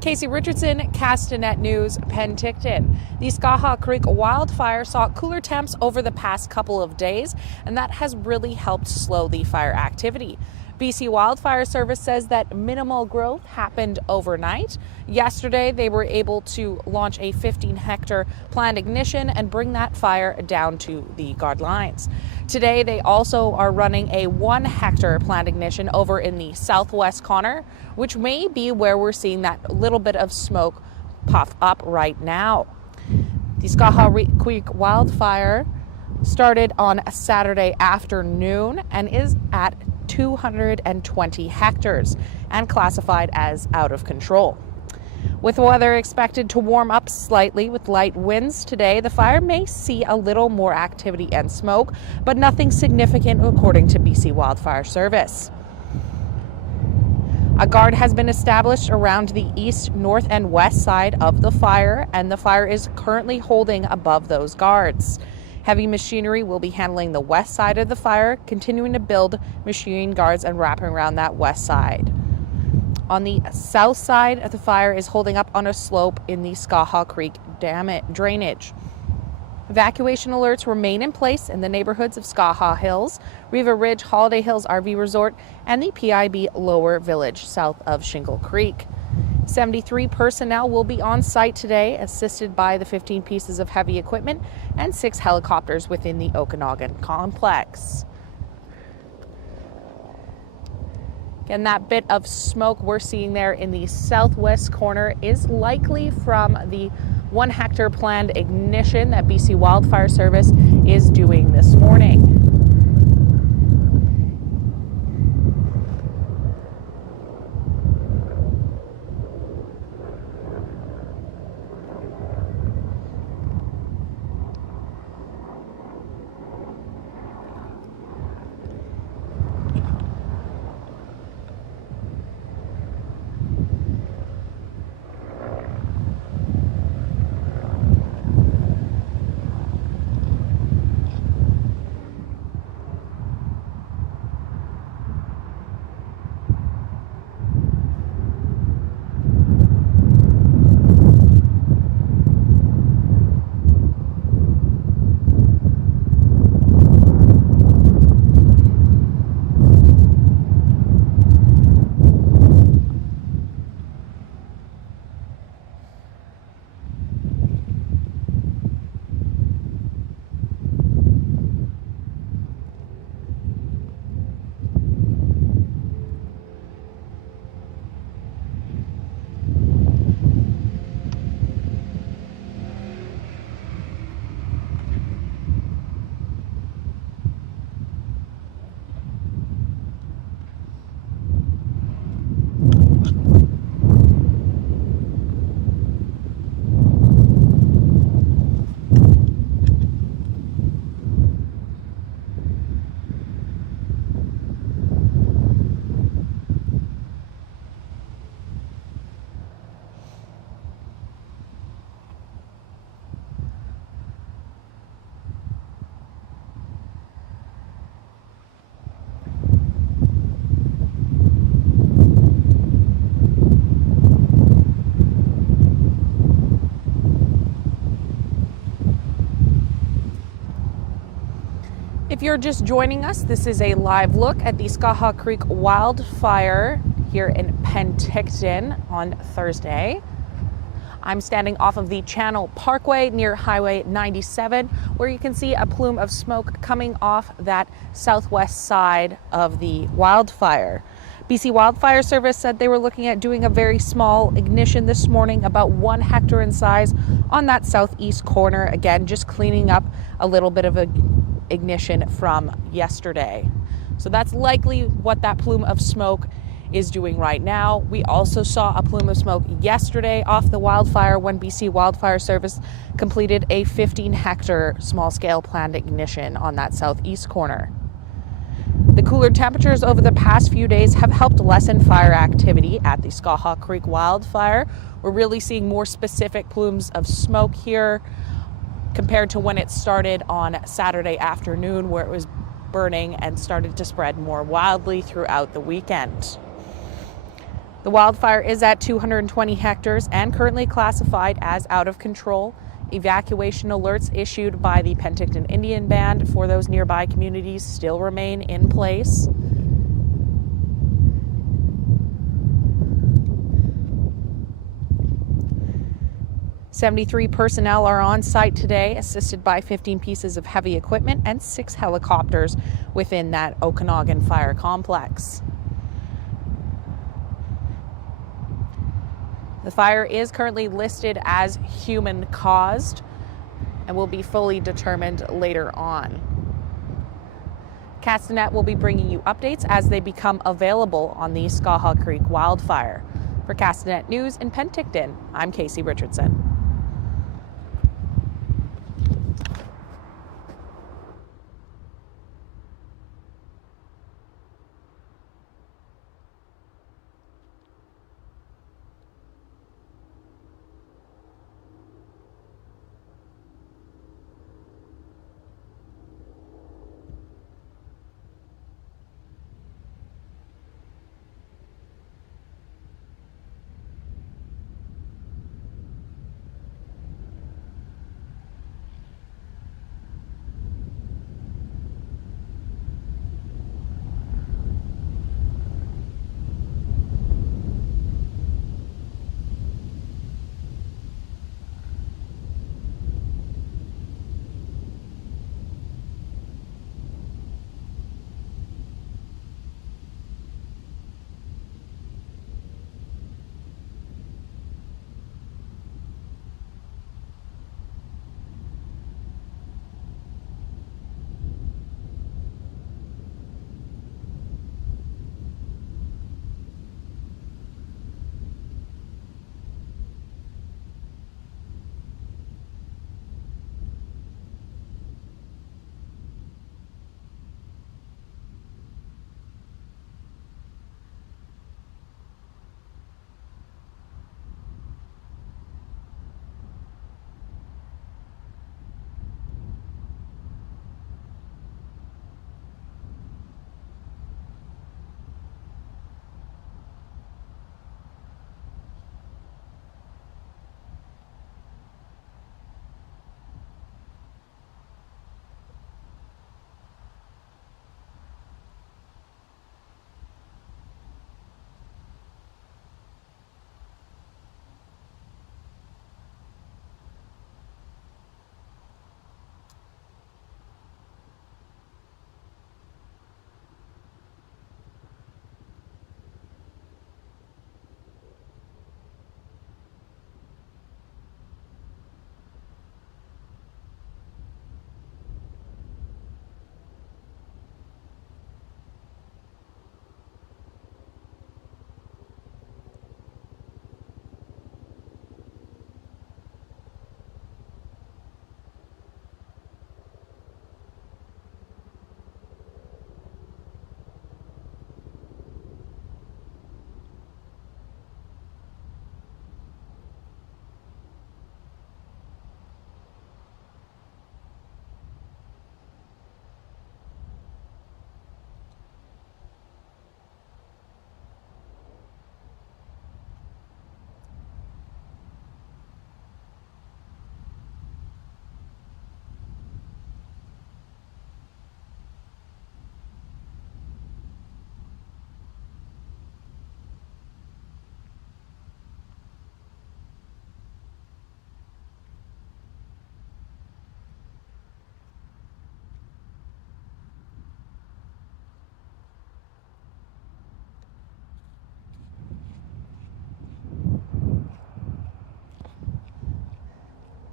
Casey Richardson, Castanet News, Penticton. The Skaha Creek wildfire saw cooler temps over the past couple of days, and that has really helped slow the fire activity. BC Wildfire Service says that minimal growth happened overnight. Yesterday, they were able to launch a 15-hectare planned ignition and bring that fire down to the guard lines. Today, they also are running a 1-hectare planned ignition over in the southwest corner, which may be where we're seeing that little bit of smoke puff up right now. The Skaha Creek wildfire started on a Saturday afternoon and is at 220 hectares and classified as out of control. With weather expected to warm up slightly with light winds today, the fire may see a little more activity and smoke, but nothing significant according to BC Wildfire Service. A guard has been established around the east, north, and west side of the fire, and the fire is currently holding above those guards. Heavy machinery will be handling the west side of the fire, continuing to build machine guards and wrapping around that west side. On the south side of the fire is holding up on a slope in the Skaha Creek drainage. Evacuation alerts remain in place in the neighborhoods of Skaha Hills, Riva Ridge, Holiday Hills RV Resort, and the PIB Lower Village south of Shingle Creek. 73 personnel will be on site today, assisted by the 15 pieces of heavy equipment and 6 helicopters within the Okanagan complex. Again, that bit of smoke we're seeing there in the southwest corner is likely from the 1-hectare planned ignition that BC Wildfire Service is doing this morning. If you're just joining us, this is a live look at the Skaha Creek wildfire here in Penticton on Thursday. I'm standing off of the Channel Parkway near Highway 97, where you can see a plume of smoke coming off that southwest side of the wildfire. BC Wildfire Service said they were looking at doing a very small ignition this morning, about 1 hectare in size, on that southeast corner. Again, just cleaning up a little bit of a ignition from yesterday. So that's likely what that plume of smoke is doing right now. We also saw a plume of smoke yesterday off the wildfire when BC Wildfire Service completed a 15-hectare small-scale planned ignition on that southeast corner. The cooler temperatures over the past few days have helped lessen fire activity at the Skaha Creek wildfire. We're really seeing more specific plumes of smoke here compared to when it started on Saturday afternoon, where it was burning and started to spread more wildly throughout the weekend. The wildfire is at 220 hectares and currently classified as out of control. Evacuation alerts issued by the Penticton Indian Band for those nearby communities still remain in place. "73 personnel are on site today, assisted by 15 pieces of heavy equipment and 6 helicopters within that Okanagan Fire Complex. The fire is currently listed as human-caused and will be fully determined later on. Castanet will be bringing you updates as they become available on the Skaha Creek wildfire. For Castanet News in Penticton, I'm Casey Richardson.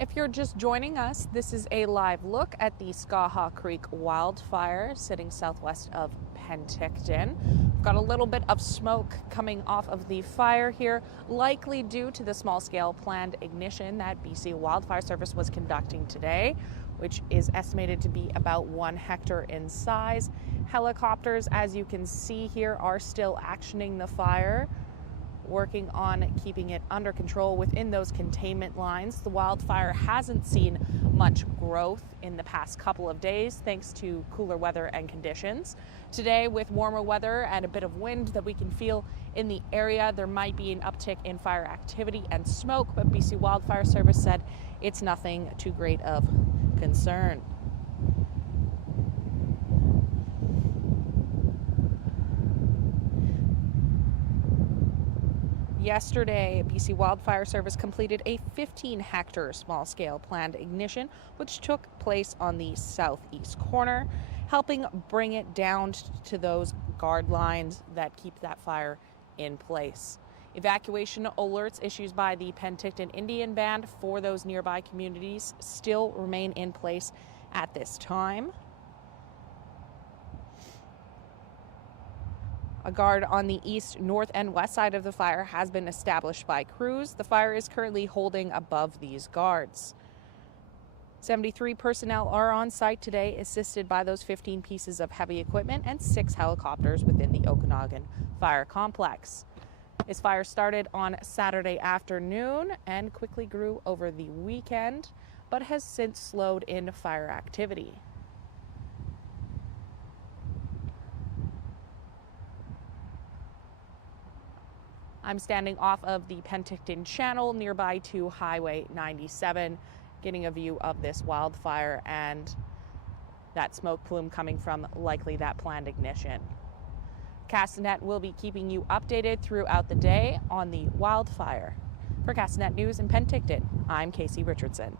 If you're just joining us, this is a live look at the Skaha Creek wildfire sitting southwest of Penticton. We've got a little bit of smoke coming off of the fire here, likely due to the small-scale planned ignition that BC Wildfire Service was conducting today, which is estimated to be about 1 hectare in size. Helicopters, as you can see here, are still actioning the fire. working on keeping it under control within those containment lines. The wildfire hasn't seen much growth in the past couple of days thanks to cooler weather and conditions. Today, with warmer weather and a bit of wind that we can feel in the area, there might be an uptick in fire activity and smoke, but BC Wildfire Service said it's nothing too great of concern. Yesterday, BC Wildfire Service completed a 15-hectare small-scale planned ignition, which took place on the southeast corner, helping bring it down to those guard lines that keep that fire in place. Evacuation alerts issued by the Penticton Indian Band for those nearby communities still remain in place at this time. A guard on the east, north, and west side of the fire has been established by crews. The fire is currently holding above these guards. 73 personnel are on site today, assisted by those 15 pieces of heavy equipment and 6 helicopters within the Okanagan Fire Complex. This fire started on Saturday afternoon and quickly grew over the weekend, but has since slowed in fire activity. I'm standing off of the Penticton Channel nearby to Highway 97, getting a view of this wildfire and that smoke plume coming from likely that planned ignition. Castanet will be keeping you updated throughout the day on the wildfire. For Castanet News in Penticton, I'm Casey Richardson.